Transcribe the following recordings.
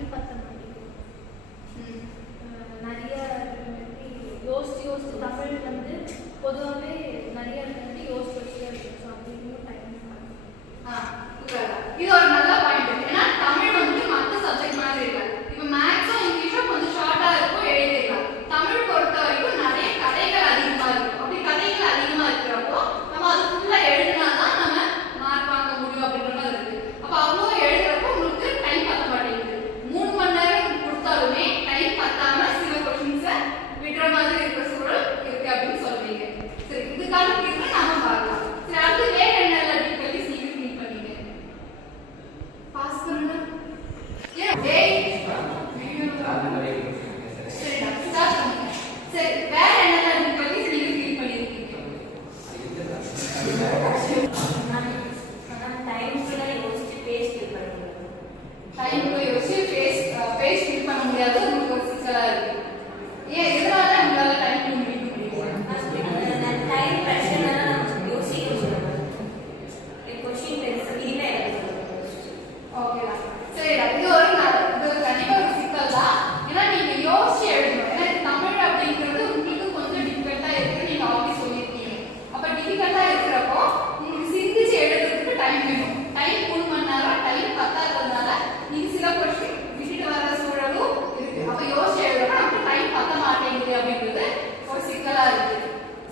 Time பத்த மாட்டேங்குது. நிறைய யோசிச்சு தமிழ் வந்து பொதுவாகவே நிறைய இருக்கிறது யோசிச்சு இருக்கு. ஸோ அப்படி இன்னும் டைம் இது ஒரு நல்ல பாயிண்ட். ஏன்னா தமிழ் வந்து மற்ற சப்ஜெக்ட் மாதிரி இல்லை. இப்போ மேக்ஸும் இங்கிலீஷும் கொஞ்சம் ஷார்ட்டாக இருக்கும், எழுதிடலாம். தமிழ் பொறுத்த வரைக்கும் நிறைய கதைகள் அதிகமாக இருக்கும். அப்படி கதைகள் அதிகமாக இருக்கிறப்போ நம்ம அது ஃபுல்லாக எழுதினா தான் நம்ம மார்க் வாங்க முடியும் அப்படின்ற மாதிரி இருக்கு. அப்போ அவ்வளோ எழுதுறப்போ உங்களுக்கு டைம் பத்த மாட்டேங்குது. 3 மணி நேரம் கொடுத்தாலுமே டைம் பத்தாம சில கொஸ்டின்ஸை விடுற மாதிரி இருக்கிற சூழல் இருக்கு அப்படின்னு சொல்றீங்க. சரி, இதுக்கான தீர்வை நாம பார்க்கலாம். சரி, அடுத்து வேற என்ன டிஃபிகல்டிஸ் நீங்க ஃபீல் பண்ணீங்க? பாஸ் பண்ணுங்க. சரி, வேற என்ன டிஃபிகல்டிஸ் நீங்க ஃபீல் பண்ணிருக்கீங்க? டைம்ல யோசிச்சு பேஸ் ஃபில் பண்ண முடியாது, உங்களுக்கு ஒரு சிக்கலா இருக்கு. ஏன் எதனால உங்களால டைம் முடிக்க முடியல? டைம் பிரச்சனை யோசிக்க கொஸ்டின் பெருசுல ஓகேடா, சரிடா. இது கண்டிப்பா ஒரு சிக்கல் தான். ஏன்னா நீங்க யோசிச்சு எழுதணும். ஏன்னா தமிழ் அப்படிங்கிறது உங்களுக்கு கொஞ்சம் டிஃபிகல்ட்டா இருக்கு, நீங்க ஆல்ரெடி சொல்லியிருக்கீங்க. அப்ப டிஃபிகல்ட்டா இருக்கிறப்போ உங்களுக்கு சிந்திச்சு எழுதுறதுக்கு டைம் வேணும். டைம் 3 மணி நேரம், டைம் பத்தாததுனால நீங்க சில கொஸ்டின் விட்டுட்டு வர சூழலும் இருக்கு. அப்ப யோசிச்சு எழுதுறப்ப நமக்கு டைம் பத்த மாட்டேங்குது அப்படிங்கிறது ஒரு சிக்கலா இருக்கு.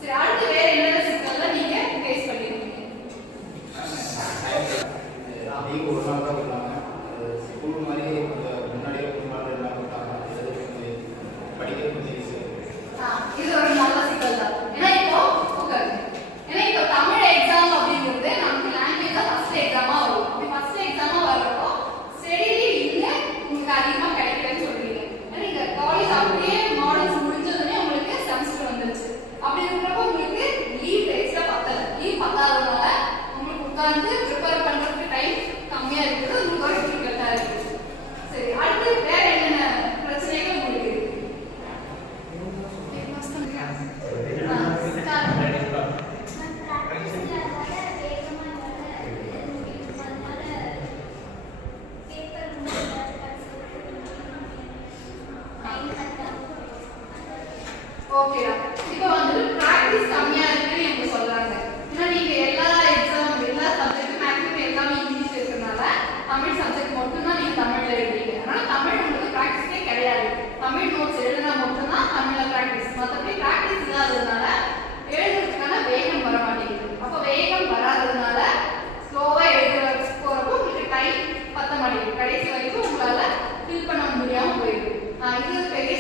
சரி, அடுத்து வேற என்னென்ன சிக்கல்ல நீங்க ஃபேஸ் பண்ணிருக்கீங்க? ஸ்கூல் மாதிரி முன்னாடியே இது ஒரு நல்ல சிக்கல் தான். ஏன்னா இப்போ தமிழ் எக்ஸாம் அப்படிங்கிறது நமக்கு லாங்குவேஜ் ஃபர்ஸ்ட் எக்ஸாமா வரும். அப்படி ஃபர்ஸ்ட் எக்ஸாமா வர்றப்போ ஸ்டெடிலி இங்க உங்களுக்கு அதிகமா கிடைக்குதுன்னு சொல்றீங்க. நீங்க காலேஜ் அப்படியே மாடல்ஸ் முடிஞ்சதுமே உங்களுக்கு செமஸ்டர் வந்துருச்சு. அப்படி இருக்கிறப்போ உங்களுக்கு லீவ் எக்ஸ்ட்ரா பத்தல. லீவ் பத்தாததுனால உங்களுக்கு உட்கார்ந்து ப்ரிப்பேர் பண்றதுக்கு டைம் கம்மியா இருக்குது, உங்களுக்கு ஒரு டிஃபிகல்ட்டா இருக்கு. சரி, அடுத்து வேற என்னென்ன பிரச்சனைகள் உங்களுக்கு இருக்கு? ஓகேடா, இப்போ வந்து பிராக்டிஸ் கம்மியா இருக்குன்னு நீங்க சொல்றாங்க. ஏன்னா நீங்க எல்லா எக்ஸாம் எல்லா சப்ஜெக்ட் மேக்ஸிமம் எல்லாமே இங்கிலீஷ் இருக்கிறதுனால தமிழ் சப்ஜெக்ட் மட்டும் தான் நீங்க தமிழ்ல எழுதுறீங்க. அதனால தமிழ் உங்களுக்கு பிராக்டிஸே கிடையாது. தமிழ் நோட்ஸ் எழுதினா மட்டும்தான் தமிழ்ல பிராக்டிஸ். மற்றபடி பிராக்டிஸ் இல்லாததுனால எழுதுறதுக்கான வேகம் வர மாட்டேங்குது. அப்போ வேகம் வராததுனால ஸ்லோவா எழுத போறப்போ உங்களுக்கு டைம் பத்த மாட்டேங்குது. கடைசி வரைக்கும் உங்களால ஃபில் பண்ண முடியாம போயிடும். இது பெரிய